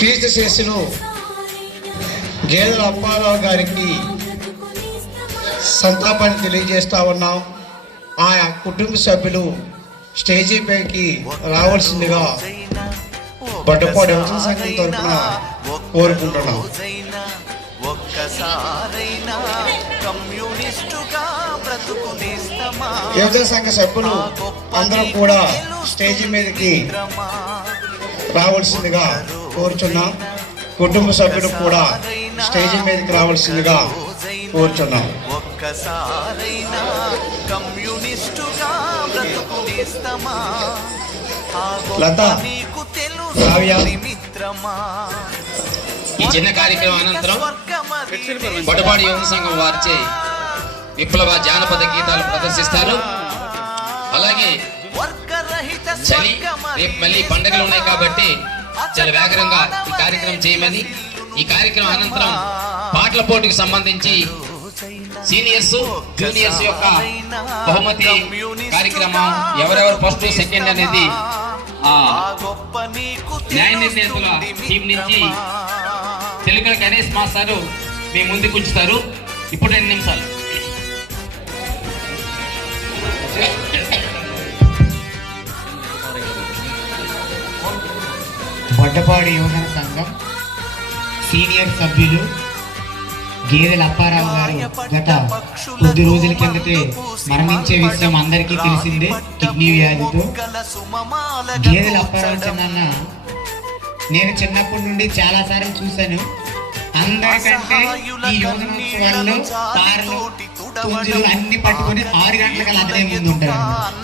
కీర్తిశేషులు గేదెల అప్పారావు గారికి సంతాపాన్ని తెలియజేస్తా ఉన్నాం. ఆయా కుటుంబ సభ్యులు స్టేజీ పైకి రావాల్సిందిగా బడ్డపాడు యువజన సంఘం తరఫున కోరుకుంటున్నాం. యువజన సంఘ సభ్యులు అందరూ కూడా స్టేజీ మీదకి రావాల్సిందిగా కోరుచున్నాం. కుటుంబ సభ్యులు కూడా స్టేజీ మీదకి రావాల్సిందిగా కోరుచున్నాం. లత, కావ్య, ఈ చిన్న కార్యక్రమం అనంతరం బొడపాడు యువజన సంఘం వారిచే విప్లవ జానపద గీతాలు ప్రదర్శిస్తారు. అలాగే చలి రేపు మళ్ళీ పండుగలు ఉన్నాయి కాబట్టి చాలా వేగంగా ఈ కార్యక్రమం చేయమని, ఈ కార్యక్రమం అనంతరం పాటల పోటీకి సంబంధించి సీనియర్స్ జూనియర్స్ యొక్క బహుమతి కార్యక్రమం, ఎవరెవరు ఫస్ట్ సెకండ్ అనేది న్యాయ నిర్ణేతల టీం నుంచి తెలుగు గణేష్ మాస్టారు మీ ముందుకు ఉంచుతారు. ఇప్పుడు 2 నిమిషాలు. బొడ్డపాడు యువజన సంఘం సీనియర్ సభ్యులు గేదెల అప్పారావు గారు గత కొద్ది రోజుల కిందటే మరణించే విషయం అందరికీ తెలిసిందే. కిడ్నీ వ్యాధితో గేదెల అప్పారావు చిన్న నేను చిన్నప్పటి నుండి చాలా సార్లు చూశాను. అందరికంటే ఈ యువజనోత్సవాల్లో కార్లు పుంజులు అన్ని పట్టుకుని 6 గంటలకు అదే ముందు ఉంటారు.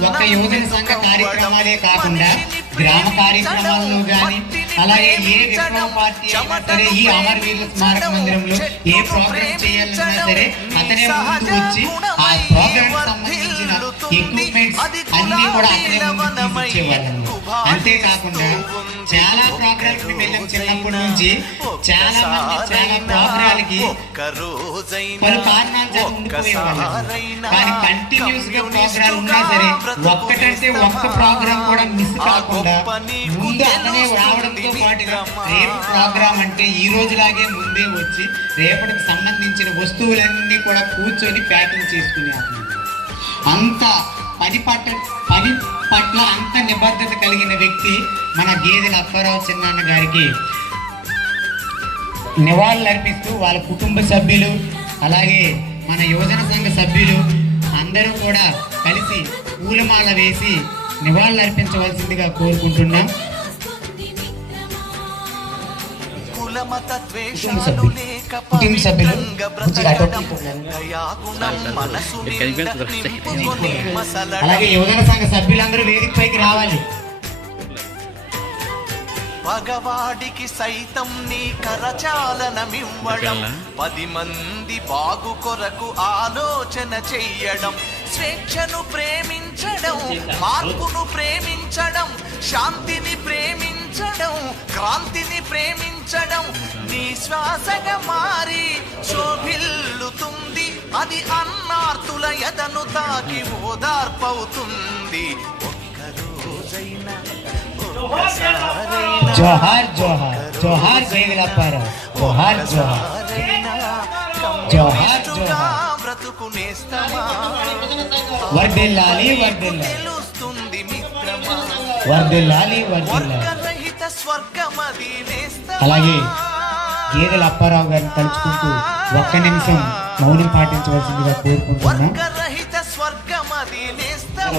ఒక్క యువజన సంఘ కార్యక్రమాలే కాకుండా గ్రామ కార్యక్రమాలను కానీ అలాగే ఏ విప్లవ పార్టీ అయినా సరే ఈ అమరవీరుల స్మారక మందిరంలో ఏ ప్రోగ్రామ్ చేయాలన్నా సరే అతనే ముందు వచ్చి ఆ ప్రోగ్రామ్ సంబంధించిన ఎక్విప్మెంట్స్ అన్ని కూడా అతనే ముందు తీసుకొచ్చేవాళ్ళము. అంతేకాకుండా చాలా ప్రోగ్రామ్స్ వెళ్ళాం చిన్నప్పటి నుంచి. చాలా మంది చాలా ప్రోగ్రాలకి పలు కారణాలు ఉండిపోయేవాళ్ళం. కానీ కంటిన్యూస్ గా ప్రోగ్రామ్ ఉన్నా సరే ఒక్కటంటే ఒక్క ప్రోగ్రామ్ కూడా మిస్ కాకుండా ముందు అతనే రావడంతో పాటుగా రేపు ప్రోగ్రామ్ అంటే ఈ రోజులాగే ముందే వచ్చి రేపటికి సంబంధించిన వస్తువులన్నీ కూడా కూర్చొని ప్యాకింగ్ చేసుకునే అంత పని పట్ల అంత నిబద్ధత కలిగిన వ్యక్తి మన గేదెల అప్పారావు చిన్న గారికి నివాళులు అర్పిస్తూ వాళ్ళ కుటుంబ సభ్యులు అలాగే మన యువజన సంఘ సభ్యులు అందరూ కూడా కలిసి పూలమాల వేసి నివాళులు అర్పించవలసిందిగా కోరుకుంటున్నాం. కుటుంబ సభ్యులు అలాగే యువజన సంఘ సభ్యులందరూ వేదిక పైకి రావాలి. పగవాడికి సైతం నీ కరచాలనమివ్వడం, 10 మంది బాగు కొరకు ఆలోచన చెయ్యడం, స్వేచ్ఛను ప్రేమించడం, మార్పును ప్రేమించడం, శాంతిని ప్రేమించడం, క్రాంతిని ప్రేమించడం, నీ శ్వాసగా మారి శోభిల్లుతుంది. అది అన్నార్తుల ఎదను తాకి ఓదార్పవుతుంది. ఒక్కరోజైనా జోహార్ జోహార్ జోహార్ గేదెల అప్పారావు, జోహార్ జోహార్ జోహార్ జోహార్. వర్ధిల్లాలి వర్ధిల్లాలి వర్ధిల్లాలి వర్ధిల్లాలి. అలాగే గేదెల అప్పారావు గారిని తలుచుకుంటూ 1 నిమిషం మౌనం పాటించవలసిందిగా కోరుకుంటున్నాం.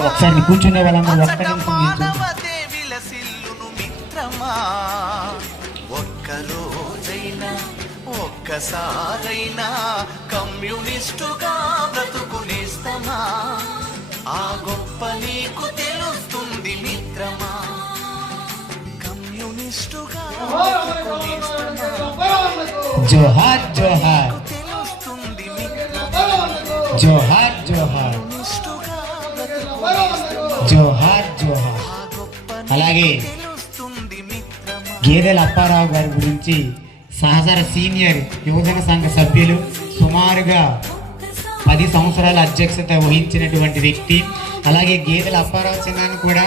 ఒకసారి కూర్చునే వాళ్ళందరూ 1 నిమిషం ఒక్కరోజైనా ఒక్కసారైనా కమ్యూనిస్టుగా బ్రతుకునేస్తమా, ఆ గొప్ప నీకు తెలుస్తుంది మిత్రమా. కమ్యూనిస్టుగా జోహార్ జోహార్ తెలుస్తుంది మిత్రమా, జోహార్ జోహార్ జోహార్ జోహార్. అలాగే గేదెల అప్పారావు గారి గురించి సహచర సీనియర్ యువజన సంఘ సభ్యులు సుమారుగా 10 సంవత్సరాల అధ్యక్షత వహించినటువంటి వ్యక్తి. అలాగే గేదెల అప్పారావు చిన్నాన్ని కూడా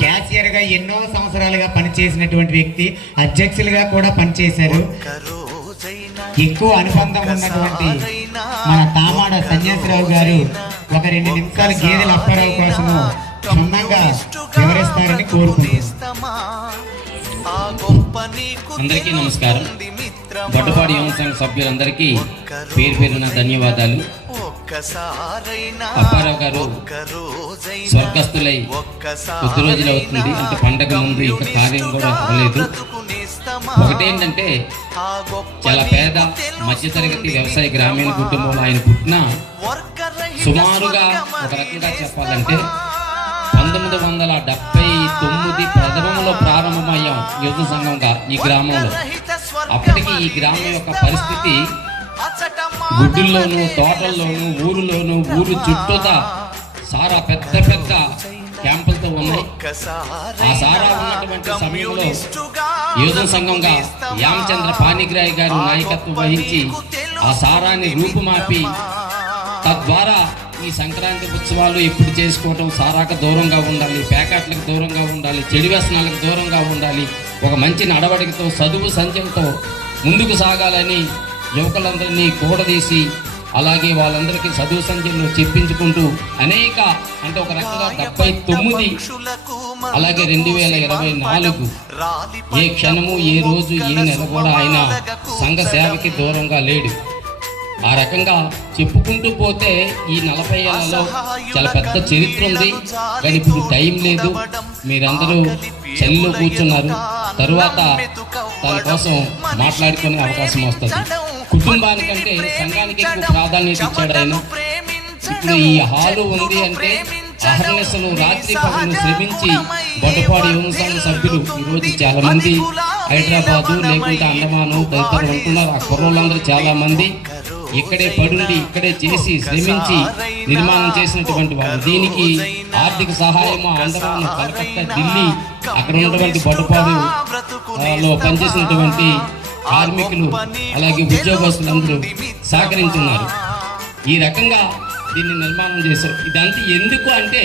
క్యాషియర్గా ఎన్నో సంవత్సరాలుగా పనిచేసినటువంటి వ్యక్తి, అధ్యక్షులుగా కూడా పనిచేశారు. ఎక్కువ అనుబంధం ఉన్నటువంటి మన తామాడ సన్యాసిరావు గారు ఒక 2 నిమిషాలు గేదెల అప్పారావు కోసము క్షుణ్ణంగా వివరిస్తారని కోరుకుంటున్నాను. అందరికీ నమస్కారం. బొడ్డపాడి యువన సంఘ సభ్యులందరికీ పేరు పేరున ధన్యవాదాలు. అప్పారావు గారు స్వర్గస్థులై కొద్ది రోజులు అవుతుంది. అంటే పండగ ముందు ఇంకా కార్యం కూడా అవ్వలేదు. ఒకటేంటంటే చాలా పేద మధ్యతరగతి వ్యవసాయ గ్రామీణ కుటుంబంలో ఆయన పుట్టిన సుమారుగా ఒక రకంగా చెప్పాలంటే 1979 ప్రథమంలో ప్రారంభమయ్యాం యువత సంఘంగా ఈ గ్రామంలో. అప్పటికి ఈ గ్రామం యొక్క పరిస్థితి గుడ్డుల్లోనూ, తోటల్లోనూ, ఊరులోనూ, ఊరు చుట్టూతా సారా పెద్ద పెద్ద క్యాంపులతో ఉన్నాయి. ఆ సారా ఉన్నటువంటి సమయంలో యువత సంఘంగా యామచంద్ర పాణిగ్రాహి గారు నాయకత్వం వహించి ఆ సారాన్ని రూపుమాపి తద్వారా ఈ సంక్రాంతి ఉత్సవాలు ఎప్పుడు చేసుకోవటం, సారాకు దూరంగా ఉండాలి, ప్యాకెట్లకు దూరంగా ఉండాలి, చెడు వ్యసనాలకు దూరంగా ఉండాలి, ఒక మంచి నడవడికతో చదువు సంచయంతో ముందుకు సాగాలని యువకులందరినీ కూడదీసి అలాగే వాళ్ళందరికీ చదువు సంచయంలో చెప్పించుకుంటూ అనేక అంటే ఒక రకంగా 79 అలాగే 2024 ఏ క్షణము, ఏ రోజు, ఏ నెల కూడా ఆయన సంఘ సేవకి దూరంగా లేడు. ఆ రకంగా చెప్పుకుంటూ పోతే ఈ 40 ఏళ్లలో చాలా పెద్ద చరిత్ర ఉంది. కానీ ఇప్పుడు టైం లేదు. మీరందరూ చలిలో కూర్చున్నారు. తరువాత దాని కోసం మాట్లాడుకునే అవకాశం వస్తుంది. కుటుంబానికంటే సంఘానికి ఎక్కువ ప్రాధాన్యత ఇచ్చాడు ఆయన. ఇప్పుడు ఈ హాలు ఉంది అంటే అహర్నిశలు రాత్రి పగలు శ్రమించి బొడ్డపాడి యువన సంఘ సభ్యులు ఈరోజు చాలా మంది హైదరాబాదు లేకుంటే అండమాను తదితరులు ఉంటున్నారు. ఆ కుర్రోళ్ళందరూ చాలా మంది ఇక్కడే పడుండి ఇక్కడే చేసి శ్రమించి నిర్మాణం చేసినటువంటి వారు. దీనికి ఆర్థిక సహాయము అండమాను, కలకత్తా, ఢిల్లీ అక్కడ ఉన్నటువంటి బొడ్డపాడులో పనిచేసినటువంటి కార్మికులు అలాగే ఉద్యోగస్తులందరూ సహకరించున్నారు. ఈ రకంగా దీన్ని నిర్మాణం చేశారు. ఇదంతా ఎందుకు అంటే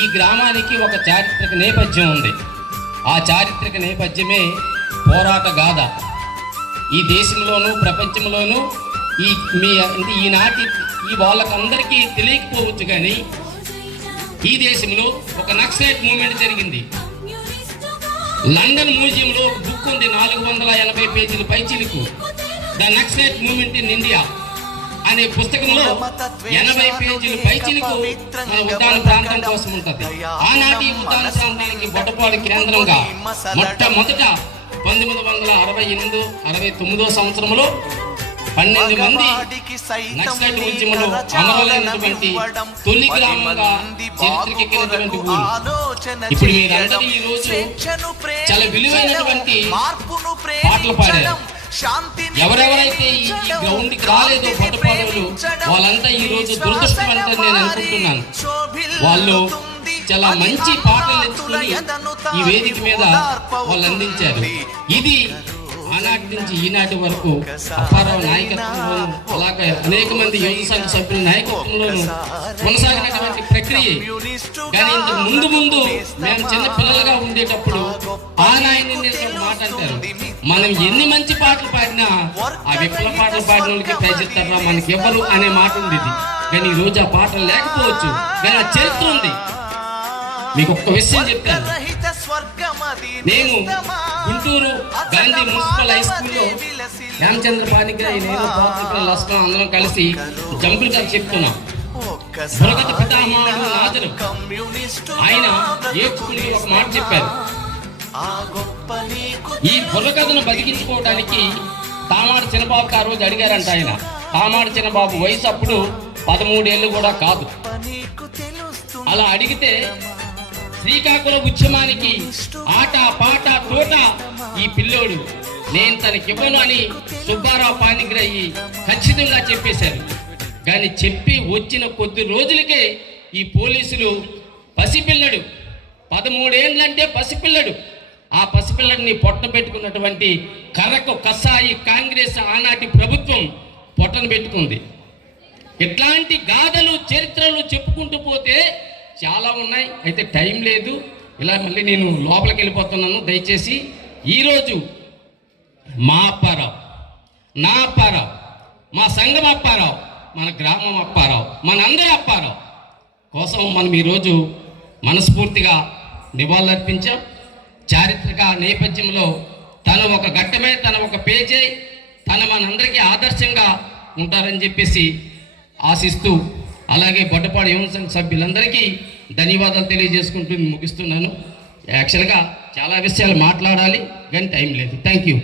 ఈ గ్రామానికి ఒక చారిత్రక నేపథ్యం ఉంది. ఆ చారిత్రక నేపథ్యమే పోరాట గాథ. ఈ దేశంలోనూ ప్రపంచంలోనూ ఈనాటి వాళ్ళకందరికీ తెలియకపోవచ్చు, కానీ ఈ దేశంలో ఒక నక్సలైట్ మూవ్మెంట్ జరిగింది. లండన్ మ్యూజియంలో బుక్ ఉంది 480 పేజీల పైచిలుకు, the Naxalite movement in India అనే పుస్తకంలో 80 పేజీల పైచిలుకు మన ఉద్దాన ప్రాంతం కోసం ఉంటుంది. ఆనాటి ఉద్దాన ప్రాంతానికి బొడ్డపాడు కేంద్రంగా మొట్టమొదట 1968-69 సంవత్సరంలో 12 మంది నక్సలైట్ ఉద్యమంలో అమరులైనటువంటి తొలి గ్రామంగా చరిత్రకెక్కినటువంటి ఊరు. ఇప్పుడు మీరందరూ ఈ రోజు చాలా విలువైనటువంటి పాటలు పాడారు. ఎవరెవరైతే ఈ గ్రౌండ్ కి రాలేదో బొడ్డపాడు వాళ్ళంతా ఈ రోజు దురదృష్టవంతం నేను అనుకుంటున్నాను. వాళ్ళు చాలా మంచి పాటలు ఎంచుకుని ఈ వేదిక మీద వాళ్ళు అందించారు. ఇది ఆనాటి నుంచి ఈనాటి వరకు అప్పారావు నాయకత్వంలోను అలాగే అనేక మంది యువత సంఘ సభ్యుల నాయకత్వంలోను కొనసాగినటువంటి ప్రక్రియ. కానీ ఇంతకు ముందు మేము చిన్న పిల్లలుగా ఉండేటప్పుడు ఆయన మాట అంటారు, మనం ఎన్ని మంచి పాటలు పాడినా ఆ విప్లవ పాటలు పాడిన వాళ్ళకి ప్రయత్నిస్తారా మనకి ఎవరు అనే మాట ఉండేది. కానీ ఈ రోజు ఆ పాటలు లేకపోవచ్చు, కానీ ఆ చరిత్ర ఉంది. మీకు ఒక్క విషయం చెప్తాను. నేను గుంటూరు గాంధీ మున్సిపల్ హై స్కూల్లో రామచంద్ర పాణిగ్రాహి, నేను లస్కం అందరం కలిసి జంపులు కలిసి చెప్తున్నాం. బుర్రకథ పితామహుడు నాజరు ఆయన ఏడ్చుకుని ఒక మాట చెప్పారు. ఈ బుర్రకథను బతికించుకోవడానికి తామాడు చిన్నబాబుకి ఆ రోజు అడిగారంట ఆయన. తామాడు చిన్నబాబు వయసు అప్పుడు 13 ఏళ్ళు కూడా కాదు. అలా అడిగితే శ్రీకాకుళం ఉద్యమానికి ఆట పాట తోట ఈ పిల్లోడు, నేను తనకివ్వను అని సుబ్బారావు పాణిగ్రాహి ఖచ్చితంగా చెప్పేశారు. కానీ చెప్పి వచ్చిన కొద్ది రోజులకే ఈ పోలీసులు పసిపిల్లడు 13 ఏళ్ళంటే పసిపిల్లడు, ఆ పసిపిల్లడిని పొట్ట పెట్టుకున్నటువంటి కర్రకు కసాయి కాంగ్రెస్ ఆనాటి ప్రభుత్వం పొట్టను పెట్టుకుంది. ఇట్లాంటి గాథలు చరిత్రలు చెప్పుకుంటూ పోతే చాలా ఉన్నాయి. అయితే టైం లేదు. ఇలా మళ్ళీ నేను లోపలికి వెళ్ళిపోతున్నాను. దయచేసి ఈరోజు మా అప్పారావు, నా అప్పారావు, మా సంఘం అప్పారావు, మన గ్రామం అప్పారావు, మనందరి అప్పారావు కోసం మనం ఈరోజు మనస్ఫూర్తిగా నివాళులర్పించాం. చారిత్రక నేపథ్యంలో తను ఒక ఘట్టమే, తను ఒక పేజే, తను మనందరికీ ఆదర్శంగా ఉంటారని చెప్పేసి ఆశిస్తూ, అలాగే బొడ్డపాడు యువన సంఘ సభ్యులందరికీ ధన్యవాదాలు తెలియజేసుకుంటూ ముగిస్తున్నాను. యాక్చువల్గా చాలా విషయాలు మాట్లాడాలి కానీ టైం లేదు. Thank you.